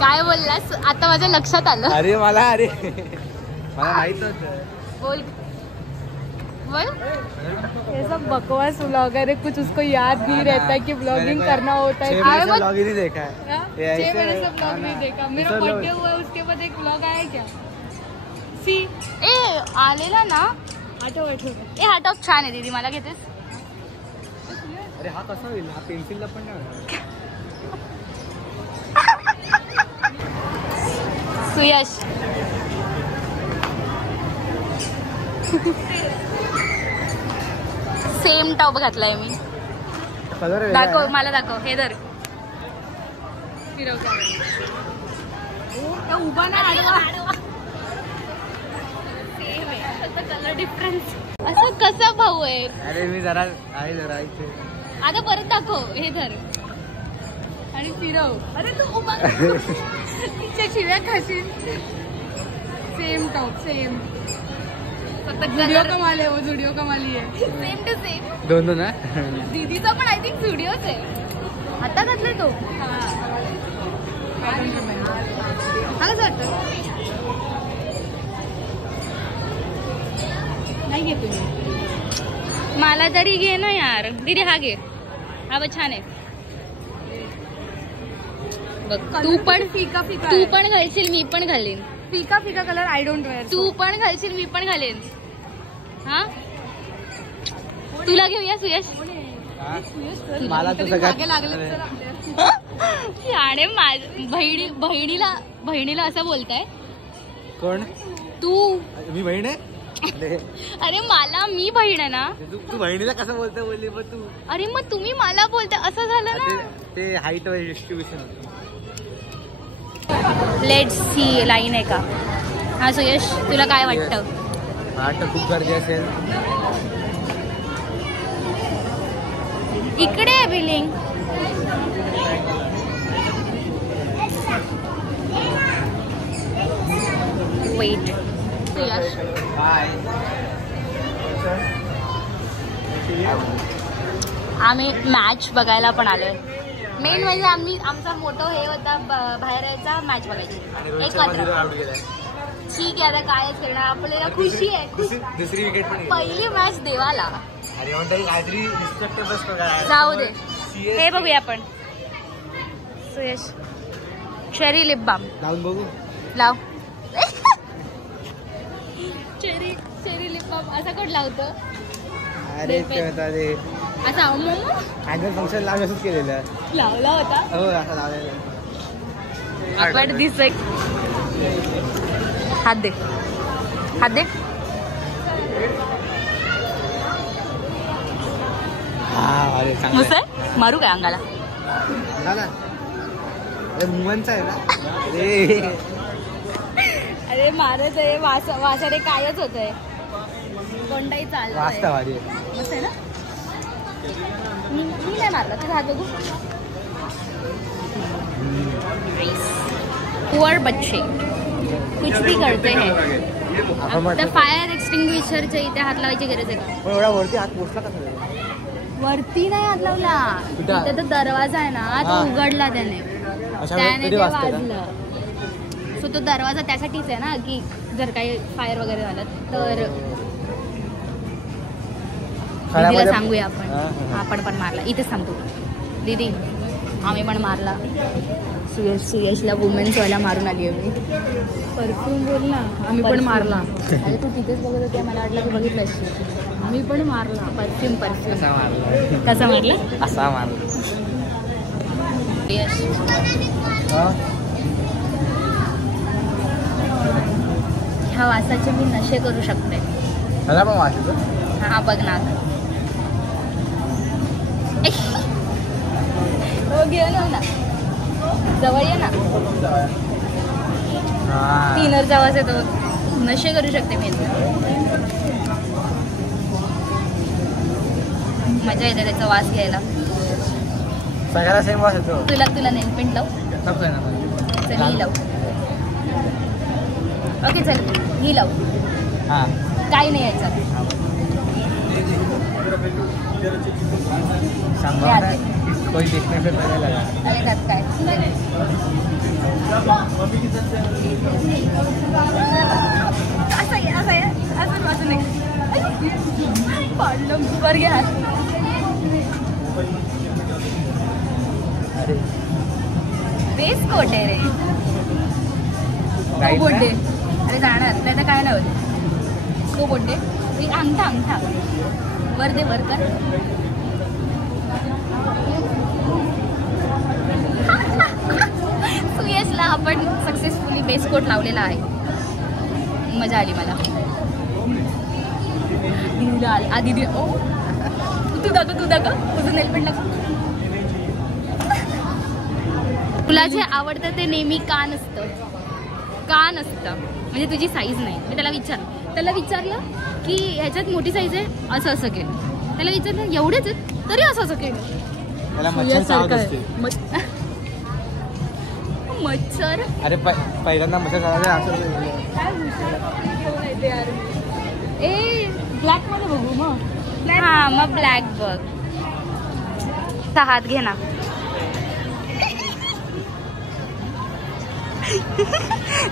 काय बोललास आता माझ्या लक्षात आलं. अरे मला माहित होतं. बोल बोल. ये सब बकवास व्लॉगर है, कुछ उसको याद नहीं रहता कि व्लॉगिंग करना होता है. 6 महीने से व्लॉग ही नहीं देखा है. 6 महीने से व्लॉग नहीं देखा. मेरा बर्थडे हुआ है उसके बाद एक व्लॉग आया क्या? सी ए आलेला ना. आठव ए हा टॉप छान आहे दीदी, मला घेतेस? अरे हा कसा होईल? हा पेन्सिलला पण नाही होणार. सुयश सेम टॉप घातलाय मी. कलर दाखव मला, दाखव. हे धर. फिरव उभा ना आडवा. Colour difference. असं कसं भाऊ आहे? अरे मी जरा इथे. आता परत दाखव. हे धर आणि फिरव. अरे तू उभा तिच्या शिव्या खाशील. Same top same. फक्त जुडिओ कमाल आहे वो, जुडिओ कमाली आहे. Same to same. दोन ना. दीदीचा पण आय थिंक व्हिडिओच आहे. आता घातलाय तो. हा कसं वाटतं? नाही घेतो मी. मला तरी घे ना यार. दीदी हा घे. हा बघ छान आहे. बघ तू पण फिका फिका. तू पण घालशील, मी पण घालीन. फिका फिका कलर आय डोंट वेअर. तू पण घालशील, मी पण घालेन. हा तुला घेऊया सुयश. मला तर सगळ्यात लागले. आणि बहिणीला असं बोलताय. कोण? तू. मी बहीण आहे. अरे मला, मी बहीण आहे ना. तू बहिणीला कसं बोलली मग तू? अरे मग तुम्ही मला बोलताय असं झालं ना. ते हाईट वर डिस्ट्रीब्युशन होतं. लेट्स सी लाईन आहे का. हा सुयश तुला काय वाटतं? वाटतं खूप गर्दी असेल. इकडे आहे बिलिंग. वेट. सुयश आम्ही मॅच बघायला पण आलोय. मेन म्हणजे आमचा मोठो हे होता बाहेर यायचा मॅच बघायची. ठीक आहे आता कायच करणार, आपल्याला खुशी आहे. दुसरी विकेट पण पहिली मॅच देवाला. काहीतरी जाऊ दे. हे बघूया आपण. सुयश चेरी लिप बाम लावून बघू. लाव. चेरी लिप बाम असा कोण लावतो? अरे ते होता ते असा अॅन्युअल फंक्शन लावून केलेलं. लावला होता. हो असं लावलेलं. आपण दिसतोय. हात दे, हात दे. मुसळ मारू काय अंगाला? मुलांचा आहे ना. अरे मारत आहे. वासारे कायच होत आहे. कोणताही चालला मस्त आहे ना. मी नाही मारला. तर हात बघू. पुअर बच्चे कुछ भी करते हैं. आता फायर एक्सटिंग्विशरच्या इथे हात लावायची गरज आहे का? एवढा वरती हात पोचला का? वरती नाही हात लावला. इथे तो दरवाजा आहे ना, तो उघडला त्याने ते वाजलं. सो तो दरवाजा त्यासाठीच आहे ना, की जर काही फायर वगैरे झालं तर दीदीला सांगूया आपण पण मारला. इथेच थांबतो दीदी, आम्ही पण मारला. सुयशला वुमेन्स वाला मारून आली आहे मी. परफ्यूम बोल ना. आम्ही पण मारला. अरे तू तिथेच बघत होते, मला वाटलं की बघितलं. आम्ही पण मारला. परफ्यूम कसा मारला. असा मारला. यश ह्या वासाचे मी नशे करू शकते. मला पण वाचायचं. हा बघ ना. हो घेऊन येऊ ना. जवळ ये ना. तीनरचा आवाज येतो. नशे करू शकते मी. मजा येते त्याचा वास घ्यायला. सगळ्याला सेम वास येतो. तुला नेलपेंट लाव. चल ही लाव. ओके चल ही लाव. हां काही नाही यायचं. कोई देखने से पहले लगा. अरे त्यात काय असं आहे असं वाजू नये. पाडलं वर घ्या. बेस कोट आहे रे. तो बोलते अरे जाणार नाही तर काय नाही होत. तो बोलते एक अंगठा वर दे वर कर. सुयशला आपण सक्सेसफुली बेस कोट लावलेला आहे. मजा आली मला. दीदीला आधी दे. ओ तू दाखव तुझं नेलपेंट दाखव. तुला जे आवडतं ते नेहमी का नसतं म्हणजे तुझी साईज नाही. मी त्याला विचारलं की ह्याच्यात मोठी साईज आहे असं केलं. त्याला विचारलं एवढेच आहेत तरी असं केलं. मच्छर अरे पहिल्यांदा मच्छर ए ब्लॅक मध्ये बघू मग. हा मग ब्लॅक बघ. हात घे ना.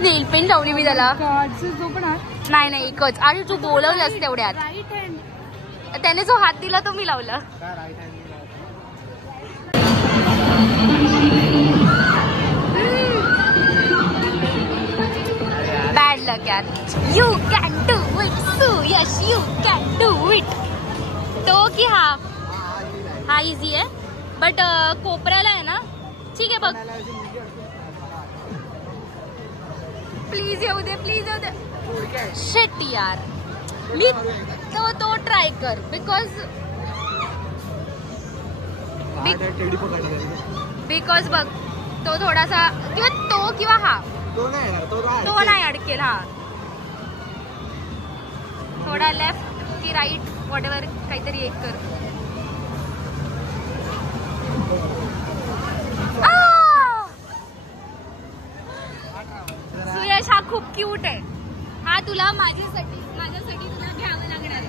नेल पेंट लावली मी त्याला. नाही एकच. आणि तू बोलवलंस तेवढ्यात. त्याने जो हात दिला तो मी लावला. बॅड लक यार. You can do it Suyash. You can do it. तो की हा इझी आहे बट कोपऱ्याला आहे ना. ठीक आहे बघ. प्लीज येऊ दे. शिट यार. मी तो ट्राय कर बिकॉज बघ तो थोडासा किंवा हा तो नाही अडकेल. हा थोडा लेफ्ट की राईट वॉटेवर काहीतरी एक कर. सुयश हा खूप क्यूट आहे. हा तुला माझ्यासाठी तुला घ्यावं लागणार आहे.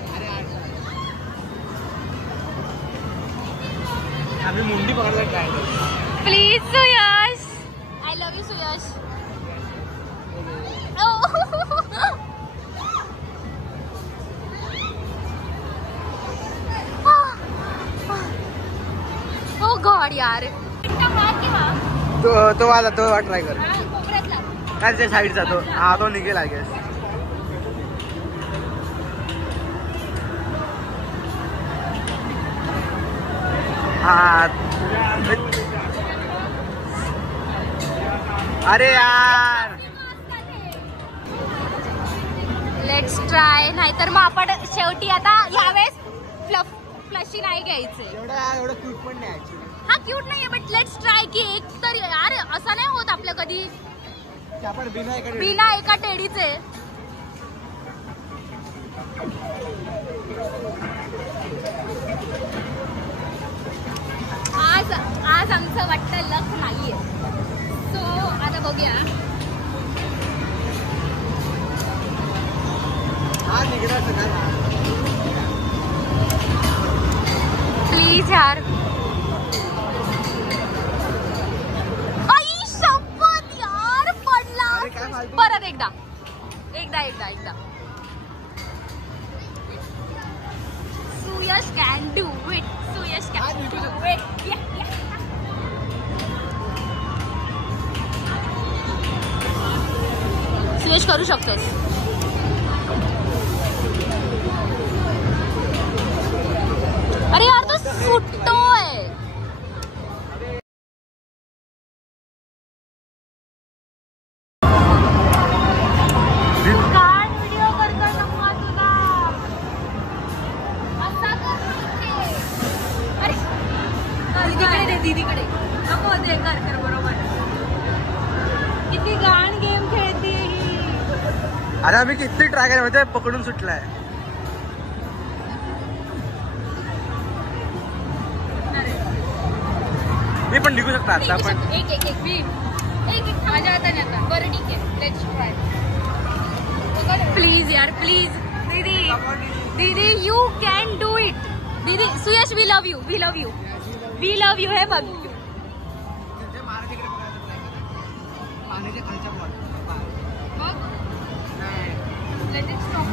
आम्ही मुंडी पकडला ट्राय करू. Please Suyash. I love you Suyash. Oh god यार. तो वाला ट्राय कर. त्या साईडचा तो निघेल आय गेस. अरे यार लेट्स ट्राय. नाहीतर मग आपण शेवटी आता यावेळेस फ्लशी नाही घ्यायचे. एवढं क्यूट पण नाही. हा क्यूट नाहीये बट लेट्स ट्राय की एक तर यार असं नाही होत आपलं कधी. आपण बिना एका टेडीचे. आज आमचं वाटतं लक नाहीये. सो आता बघूया. प्लीज यार. आई शपथ यार पडला. परत एकदा. Suyash can do it. Suyash करू शकतोस. अरे यार तो सुटतोय. दीदीकडे नको दे कर बरोबर. किती घाण गेम खेळते ही. अरे आम्ही किती ट्राय केलं माहिती पकडून सुटलाय. मी पण निघू शकता आता. आपण एक माझ्या हाताने आता. बरं ठीक आहे. Let's try. प्लीज यार प्लीज. दीदी यू कॅन डू इट. दीदी Suyash we love you. We love you हे बघ.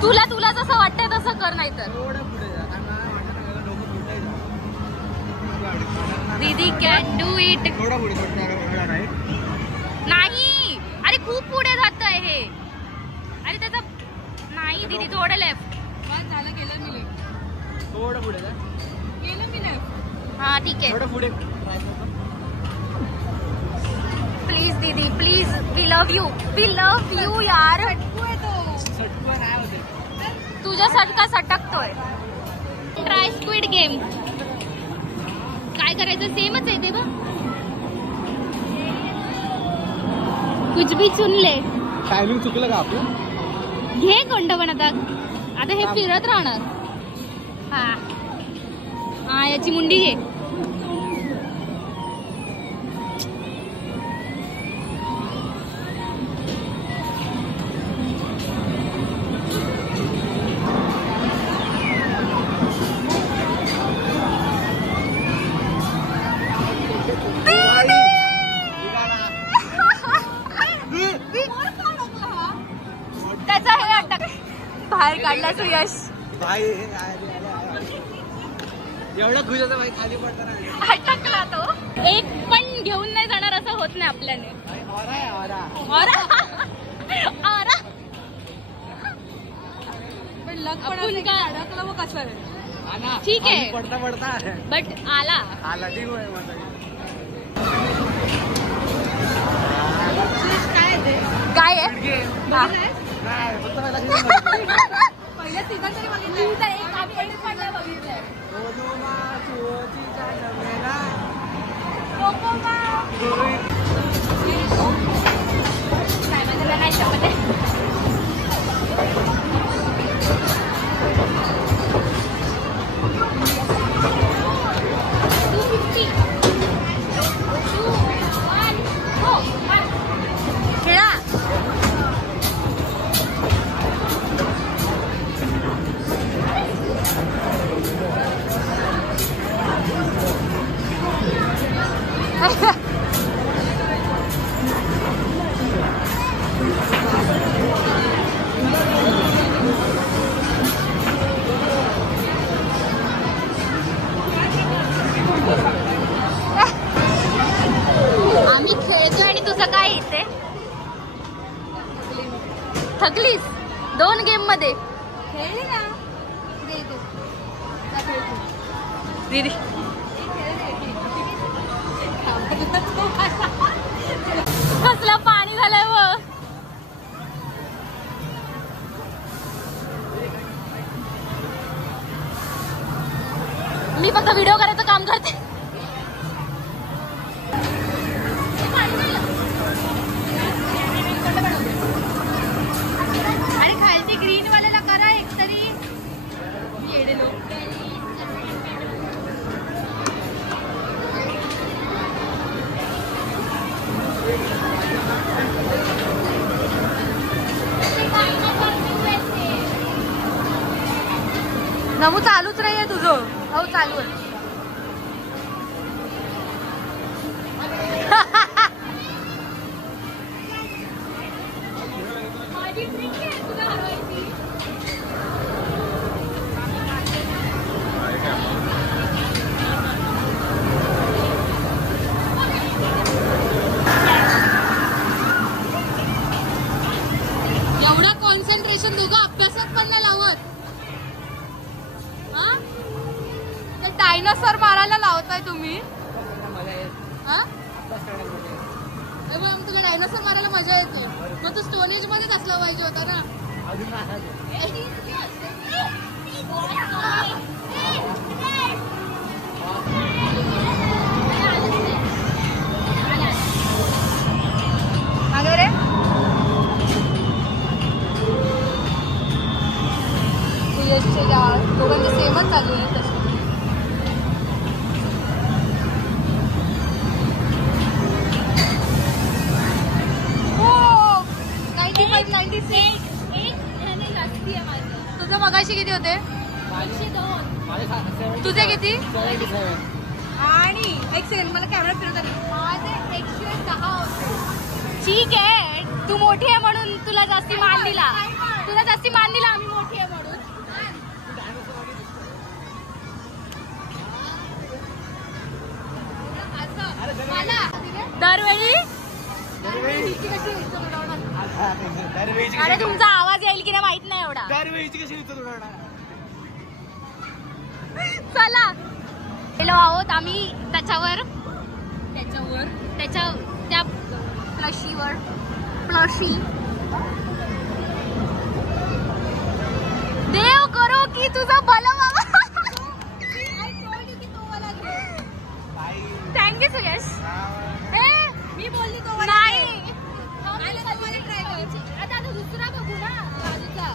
तुला तुला जसं वाटतंय तसं कर, नाही तर दीदी कॅन डू इट. नाही अरे खूप पुढे जातंय हे. अरे त्याचा नाही दीदी, थोडं लेफ्ट झालं. गेलं मी लेफ्ट, थोडं पुढे गेलं मी लेफ्ट. हा ठीक आहे, थोडं पुढे. प्लीज दीदी प्लीज, वी लव्ह यू यार. तुझ्या सटका सटकतोय. Try Squid Game. काय करायचं, सेमच आहे ते बघ. कुछ भी चुन ले. टायमिंग चुकलं का आपलं? घे कोणतं पण. आता हे फिरत राहणार. हा हा, याची मुंडी घे. बाहेर काढला तू यश. एवढा खुश होता भाई, खाली पडताना अटकला तो. एक पण घेऊन नाही जाणार असं होत नाही आपल्याने. पण लग पण अडकलं मग कसं आहे. ठीक आहे पडता पडता बट आला. ठीक काय आहे पहिल्या सीझन तरी बघितलं. आम्ही खेळतोय आणि तुझं काय येते. थकलीस 2 गेम मध्ये. खेळली ना दीदी. कसलं पाणी झालंय व. मी फक्त व्हिडिओ करायचं काम करते. अरे खालती ग्रीन वाल्याला करा एक तरी. येडे लोक. नमू चालूच नाहीये तुझं. हो चालू आहे. एवढं कॉन्सन्ट्रेशन दोघं अभ्यासात पण नाही लावत. डायनासोर मारायला लावताय तुम्ही. तुला डायनासोर मारायला मजा येते. मग तू स्टोनेज मध्येच असला पाहिजे होता ना. वगैरे दोघांचे सेमच चालू आहे तसं. तुझं मगाशी किती होते. तुझे किती. आणि एक सेकंड मला कॅमेरा फिरवता माझे 110 होते. ठीक आहे, तू मोठी आहे म्हणून तुला जास्ती मान दिला. आम्ही मोठी आहे म्हणून. दरवेळी अरे तुमचा आवाज येईल की नाही माहित नाही एवढा. चला गेलो आहोत आम्ही त्याच्यावर त्या प्लशी देव करो की तुझं भलं बाबा. थँक्यू सुयश. मी बोलली तो नाही. आता दुसरा बघू ना बाजूचा.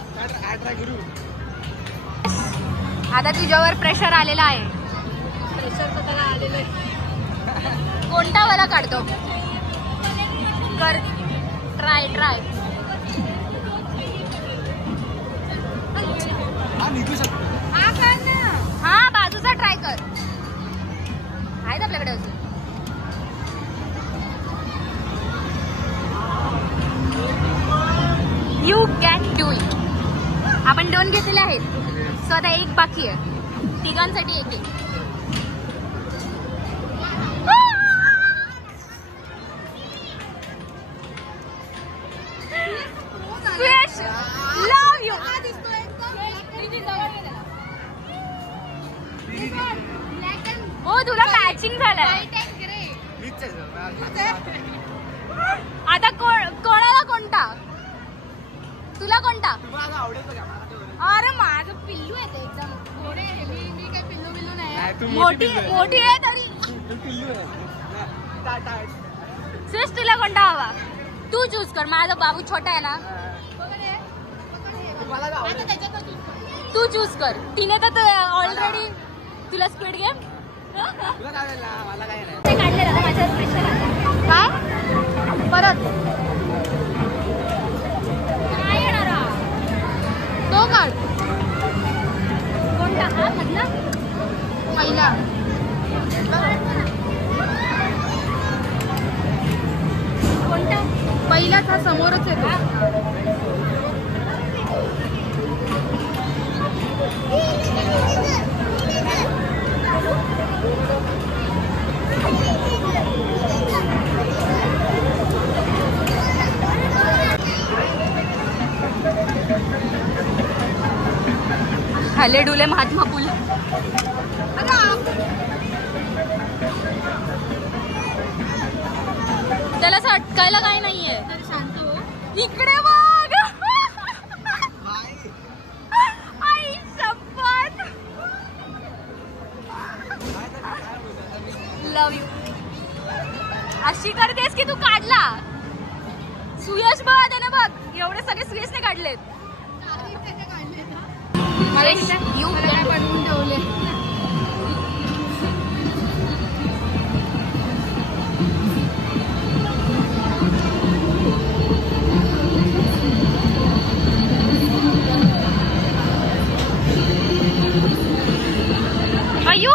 आता तुझ्यावर प्रेशर आलेला आहे. प्रेशर तर त्याला आलेलं आहे. कोणता वाला काढतो कर. ट्राय हा बाजूचा ट्राय कर. आहेत आपल्याकडे अजून. You can do it. आपण 2 घेतलेले आहेत. सो आता 1 बाकी आहे. तिघांसाठी 1. लव यू. हो तुला मॅचिंग झालंय. आता कोणाला कोणता? तुला कोणता? अरे माझं पिल्लू आहे ते एकदम घोडे. मी काही पिल्लू नाही. मोठी आहे तरी. सुयश तुला कोणता हवा? तू चूज कर. माझा बाबू छोटा आहे ना. तू चूज कर. तिने तर ऑलरेडी तुला स्क्विड गेम काढले ना माझ्यावर प्रेशर आलं. काय परत काय येणार तो काढ. कोणता हा मधला पहिला? कोणता पहिलाच? हा समोरच आहे. हले डुले महात्मा फुले. त्याला असं अटकायला काही नाहीये. शांत हो. इकडे बघ. आई शपथ. लव यू. अशी करतेस की तू काढला. सुयश बघ त्याने बघ एवढे सगळे सुयशने काढलेत. यू बनवून ठेवले. अय्यो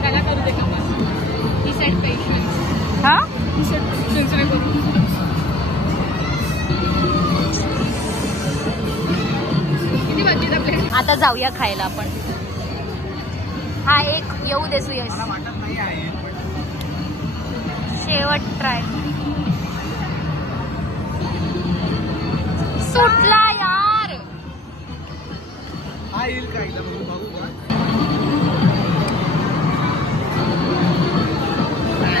त्याला करू दे का? ही सेट पेशन्स. हा ही सेट पेशन्स नाही करू. किती बाकी आहेत आपल्याकडे? आता जाऊया खायला आपण. हा एक येऊ दे सुयश. शेवट ट्राय. सुटला यार. हा येईल का एकदा बघू का?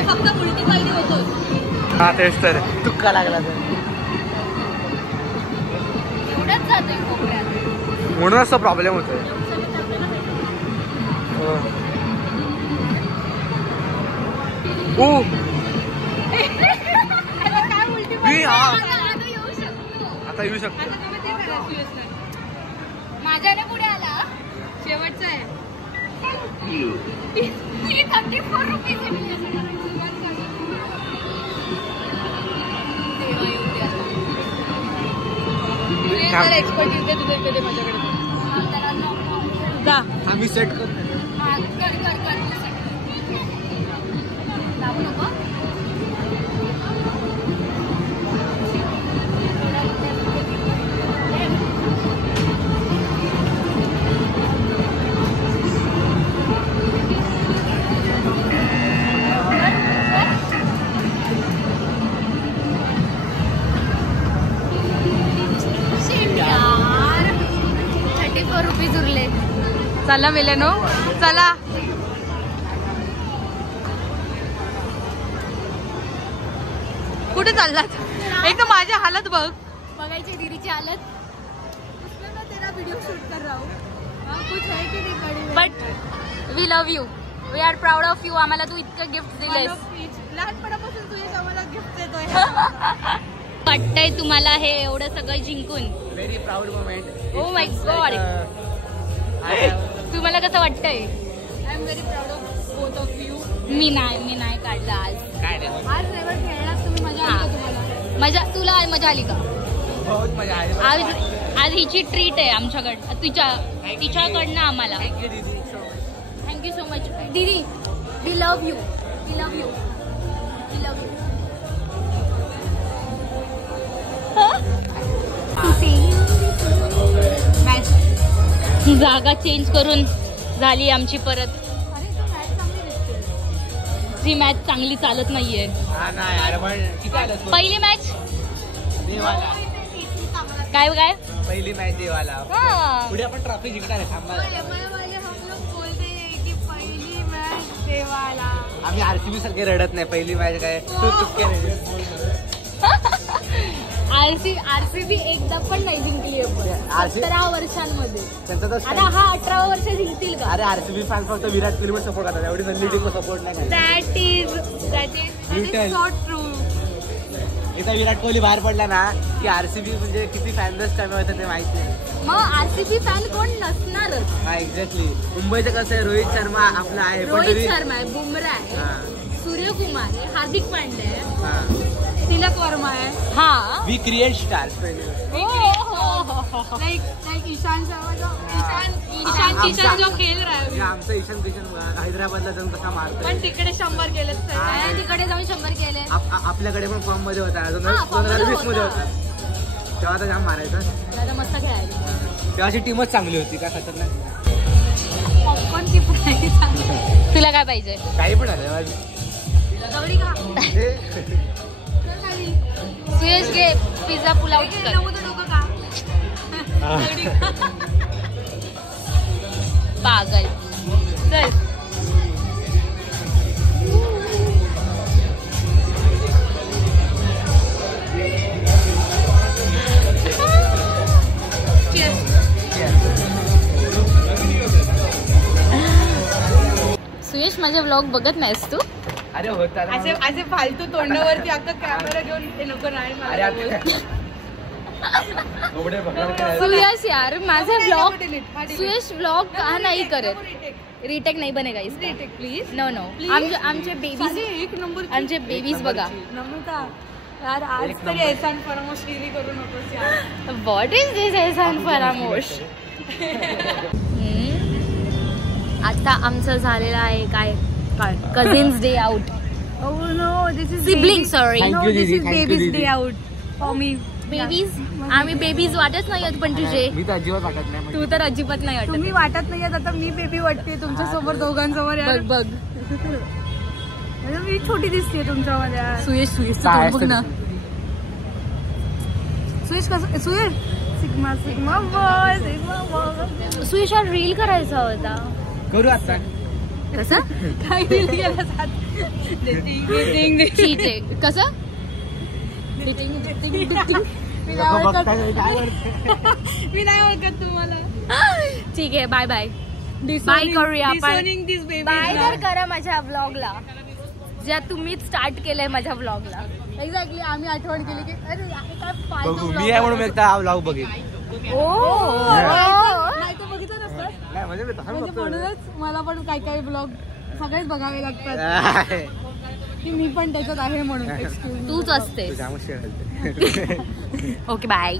फक्त उलटी पालटी होतो. हा तेच तर तुक्का लागला तर एवढंच जातोय कोपऱ्यात. म्हणूनच तो प्रॉब्लेम होतोय. आता येऊ शकतो. माझ्याने पुढे आला. शेवटचा आहे. 34 रुपये. एक्सपर्टीज दे तुझ्या इथे माझ्याकडे जा. आम्ही सेट करतो. लावू नको. ₹34 उरले. चला मिलेनो चला. कुठे चाललात? एक तर माझी हालत बघ. बघायची दीदीची हालत. तेरा व्हिडिओ शूट कर रहा हूं. कुछ है की नहीं गाड़ी में? But we love you. We are proud of you. आम्हाला तू इतकं गिफ्ट दिलेस. लहानपणापासून तू आम्हाला गिफ्ट देतोय. वाटतंय तुम्हाला हे एवढं सगळं जिंकून? Very proud moment. Oh my god. तुम्हाला कसं वाटतंय? I am very proud of both of you. मी नाही काढलं आज. काय रे आज नेवर खेळलात तुम्ही. मजा आली का तुम्हाला? तुला मजा आली का? बहुत मजा आली. आज हिची ट्रीट आहे आमच्याकडं. तिच्याकडनं आम्हाला. थँक्यू सो मच दीदी. We love you. We love you. We love you. जागा चेंज करून झाली आमची परत. ही मॅच चांगली चालत नाहीये. पहिली मॅच काय पहिली मॅच देवाला. हा. पुढे आपण ट्रॉफी जिंकणार आहे. थांबा. आम्ही आरसीबी सारखे रडत नाही. पहिली मॅच काय तू चुपके नाही. आरसीबी एकदा पण नाही जिंकली आहे. 17 वर्षांमध्ये. त्यांचा तर आता हा 18 वर्ष जिंकतील का? अरे आरसीबी फॅन्स फक्त विराट कोहलीवर सपोर्ट करतात. एवढी नल्ली टीमला सपोर्ट नाही करत. That is so true. एकदा विराट कोहली बाहेर पडला ना की आरसीबी म्हणजे किती फॅन्स कमी होतात ते माहिती नाही. मग आरसीबी फॅन कोण नसणारच. हा एक्झॅक्टली. मुंबईचं कसं आहे रोहित शर्मा आपला आहे. रोहित शर्मा आहे, बुमरा आहे, सूर्यकुमार आहे, हार्दिक पांड्या आहे, तिलक वर्मा आहे. हा we create stars. Like Ishan Sharma Ishan जो खेळ रहा है. आमचं ईशान किशन हैदराबादला जाऊन कसा मारतो. पण तिकडे 100 केले. तिकडे जाऊन 100 केले. आपल्याकडे पण फॉर्म मध्ये होता. 2020 मध्ये होता. तेव्हा तर जाम मारायचा. मस्त खेळायला. तेव्हाची टीमच चांगली होती. काय खतरनाक. पॉपकॉर्न ची प्राइस. तुला काय पाहिजे? काही पण आलं. दगडी का? सुयश घे पिझ्झा पुलाव. डोकं का? पागल. चल सुयश माझे व्लॉग बघत नाहीस तू? अरे होता असे फालतू तोंडावरती अख्खा कॅमेरा घेऊन ते नको नाही मला. सुयश यार माझे व्लॉग. सुयश व्लॉग का नाही करत? रिटेक नाही बनेगा इसका. Retake please. नो आमचे बेबीज. एक नंबर. आमचे बेबीज बघा. नम्रता यार आज तरी एहसान फरामोश करू नकोस यार. व्हॉट इज दिस एहसान फरामोश? आता आमचं झालेलं आहे काय cousins day out. Oh no, this is sibling sorry. Thank you, this is Thank you, baby's Didi. day out for me. Babies. आम्ही बेबीज वाटत नाही आहेत पण तुझे. मी तर अजिबात वाटत नाही. तू तर अजिबात नाही वाटत. तुम्ही वाटत नाहीये आता मी बेबी वाटते तुमच्या समोर दोघांसमोर यार. बघ मी छोटी दिसते तुमच्यामध्ये यार. सुयश काय बघ ना. सुयश कसं Suyash sigma sigma boy sigma boy. सुयशला रील करायचा होता. करू आता. कसं काय रील केला जात. ठीक आहे. कसं मी नाही ओळखत तुम्हाला. ठीक आहे. बाय बाय करूया आपण. बाय तर करा माझ्या व्लॉगला ज्या तुम्हीच स्टार्ट केलंय माझ्या व्लॉगला. एक्झॅक्टली. आम्ही आठवण केली की अरे काय बघू. मी आहे म्हणून एकदा हा व्लॉग बघेन. नाही तर बघितलं नसतं. नाही म्हणजे म्हणूनच मला पण काही ब्लॉग सगळेच बघावे लागतात. की मी पण त्याच्यात आहे म्हणून. एक्सक्यूज तूच असते. तुझ्या ओके बाय.